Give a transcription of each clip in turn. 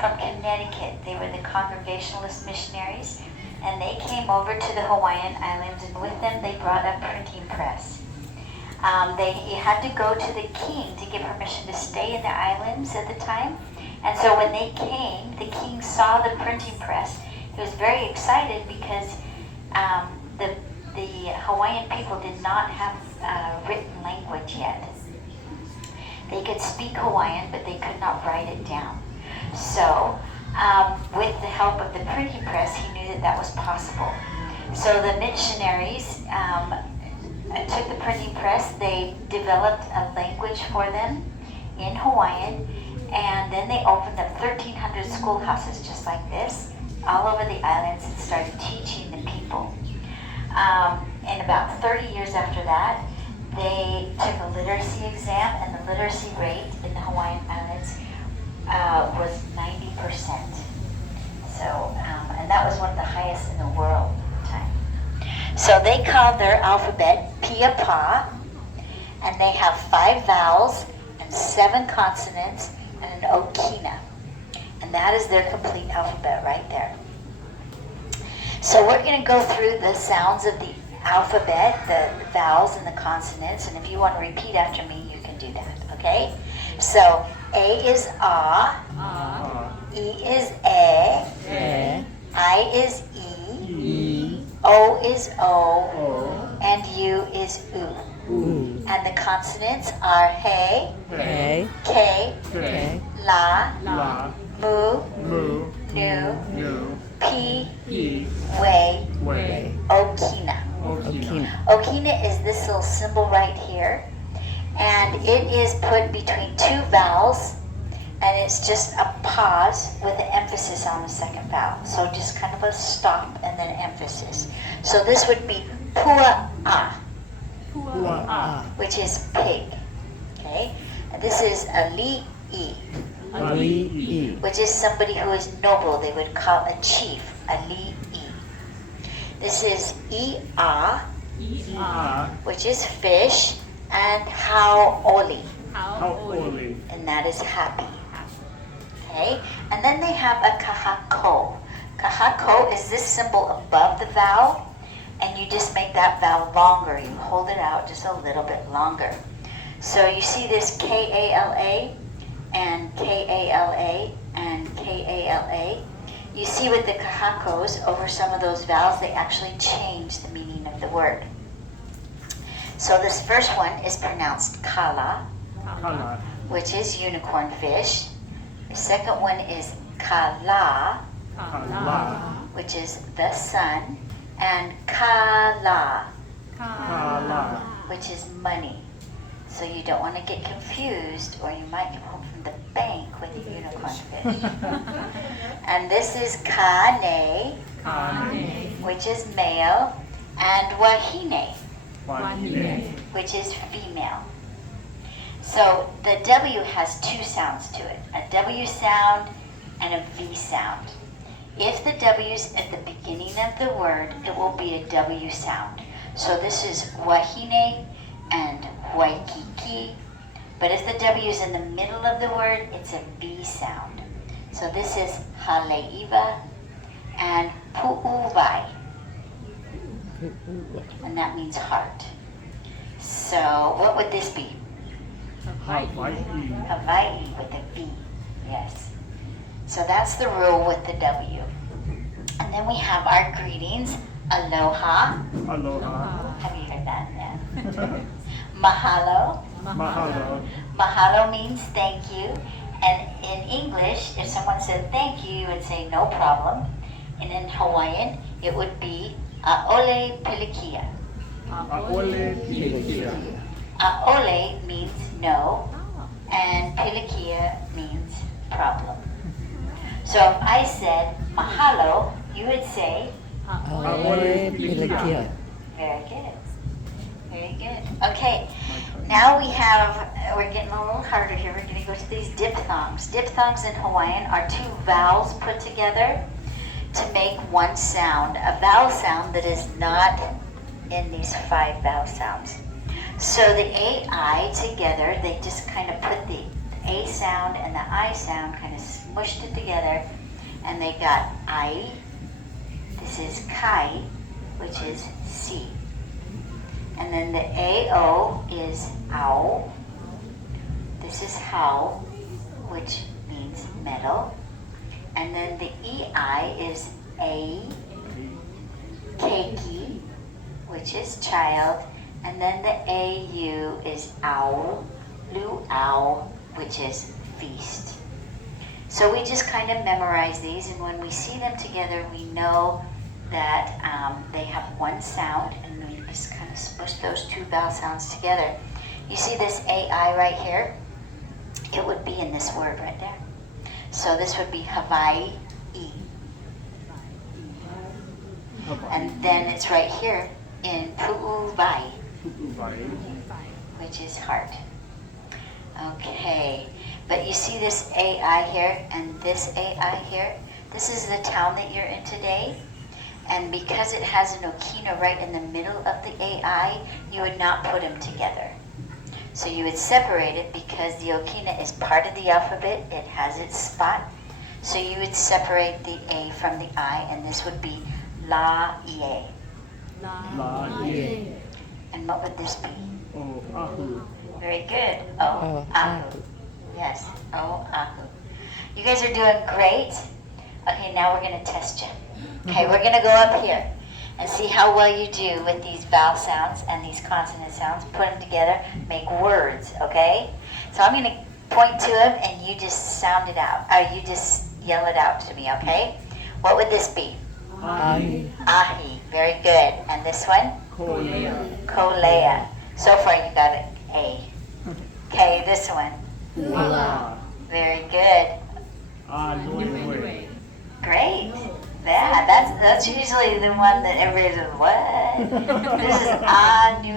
from Connecticut. They were the Congregationalist missionaries, and they came over to the Hawaiian Islands, and with them they brought a printing press. You had to go to the king to get permission to stay in the islands at the time. And so when they came, the king saw the printing press. He was very excited because the Hawaiian people did not have written language yet. They could speak Hawaiian, but they could not write it down. So with the help of the printing press, he knew that that was possible. So the missionaries took the printing press, they developed a language for them in Hawaiian, and then they opened up 1,300 schoolhouses just like this all over the islands and started teaching the people. And about 30 years after that, they took a literacy exam, and the literacy rate in the Hawaiian Islands was 90%. So, and that was one of the highest in the world at the time. So they called their alphabet Pia Pa, and they have 5 vowels and 7 consonants and an okina. And that is their complete alphabet right there. So we're going to go through the sounds of the alphabet, the vowels and the consonants, and if you want to repeat after me, you can do that, okay? So A is A, E is A, I is E, O is O, and U is U. And the consonants are He, K, La, Mu, Nu, Pi, Wei, Okina. Okina is this little symbol right here, and it is put between 2 vowels, and it's just a pause with an emphasis on the second vowel. So just kind of a stop and then emphasis. So this would be Pua'a, which is pig. Okay, and this is Ali'i, which is somebody who is noble. They would call a chief Ali'i. This is I'a, which is fish, and Hau'oli, and that is happy. Okay, and then they have a kahako. Kahako is this symbol above the vowel, and you just make that vowel longer. You hold it out just a little bit longer. So you see this K-A-L-A and K-A-L-A and K-A-L-A. You see with the kahakos, over some of those vowels, they actually change the meaning of the word. So this first one is pronounced kala, which is unicorn fish. The second one is kala, which is the sun, and kala, which is money. So you don't want to get confused, or you might come home from the bank with a unicorn fish. And this is kane, which is male, and wahine, which is female. So the W has 2 sounds to it, a W sound and a V sound. If the W's at the beginning of the word, it will be a W sound. So this is wahine and waikiki. But if the W is in the middle of the word, it's a V sound. So this is haleiwa and pu'uvai, and that means heart. So what would this be? Hawaii with a V, yes. So that's the rule with the W. And then we have our greetings. Aloha. Have you heard that? Yeah. Mahalo. Mahalo means thank you. And in English, if someone said thank you, you would say no problem. And in Hawaiian, it would be a'ole pilikia. A'ole means no, and pilikia means problem. So if I said mahalo, you would say a'ole pilikia. Very good. Very good. Okay, now we're getting a little harder here. We're going to go to these diphthongs. Diphthongs in Hawaiian are 2 vowels put together to make one sound, a vowel sound that is not in these 5 vowel sounds. So the A-I together, they just kind of put the A sound and the I sound kind of smushed it together, and they got ai. This is kai, which is C. And then the AO is ao. This is how, which means metal. And then the EI is A, keiki, which is child. And then the AU is ao, luau, which is feast. So we just kind of memorize these, and when we see them together, we know that they have one sound, and we just kind of smush those two vowel sounds together. You see this AI right here? It would be in this word right there. So this would be Hawaii. And then it's right here in Pu'uvai, which is heart. Okay, but you see this AI here and this AI here? This is the town that you're in today. And because it has an okina right in the middle of the AI, you would not put them together. So you would separate it because the okina is part of the alphabet. It has its spot. So you would separate the A from the I, and this would be la-ie. Yeah. And what would this be? O ahu. Very good. Oh, O-ahu. Yes, O-ahu. You guys are doing great. Okay, now we're going to test you. Okay, we're going to go up here and see how well you do with these vowel sounds and these consonant sounds. Put them together, make words, okay? So I'm going to point to them and you just sound it out. Or you just yell it out to me, okay? What would this be? Ahi. Ahi. Very good. And this one? Kolea. Kolea. So far you got an A. Okay, this one? Ua. Very good. Anue. Great. Yeah, that's usually the one that everybody's like, what? This is a nue.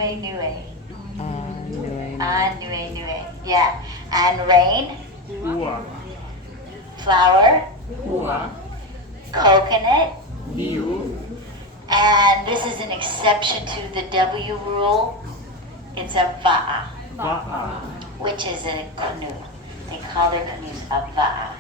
Nue. Yeah. And rain, Ua. flower, Ua. coconut, Niu. and this is an exception to the W rule. It's a va'a, Va'a. which is a canoe. They call their canoes a va'a.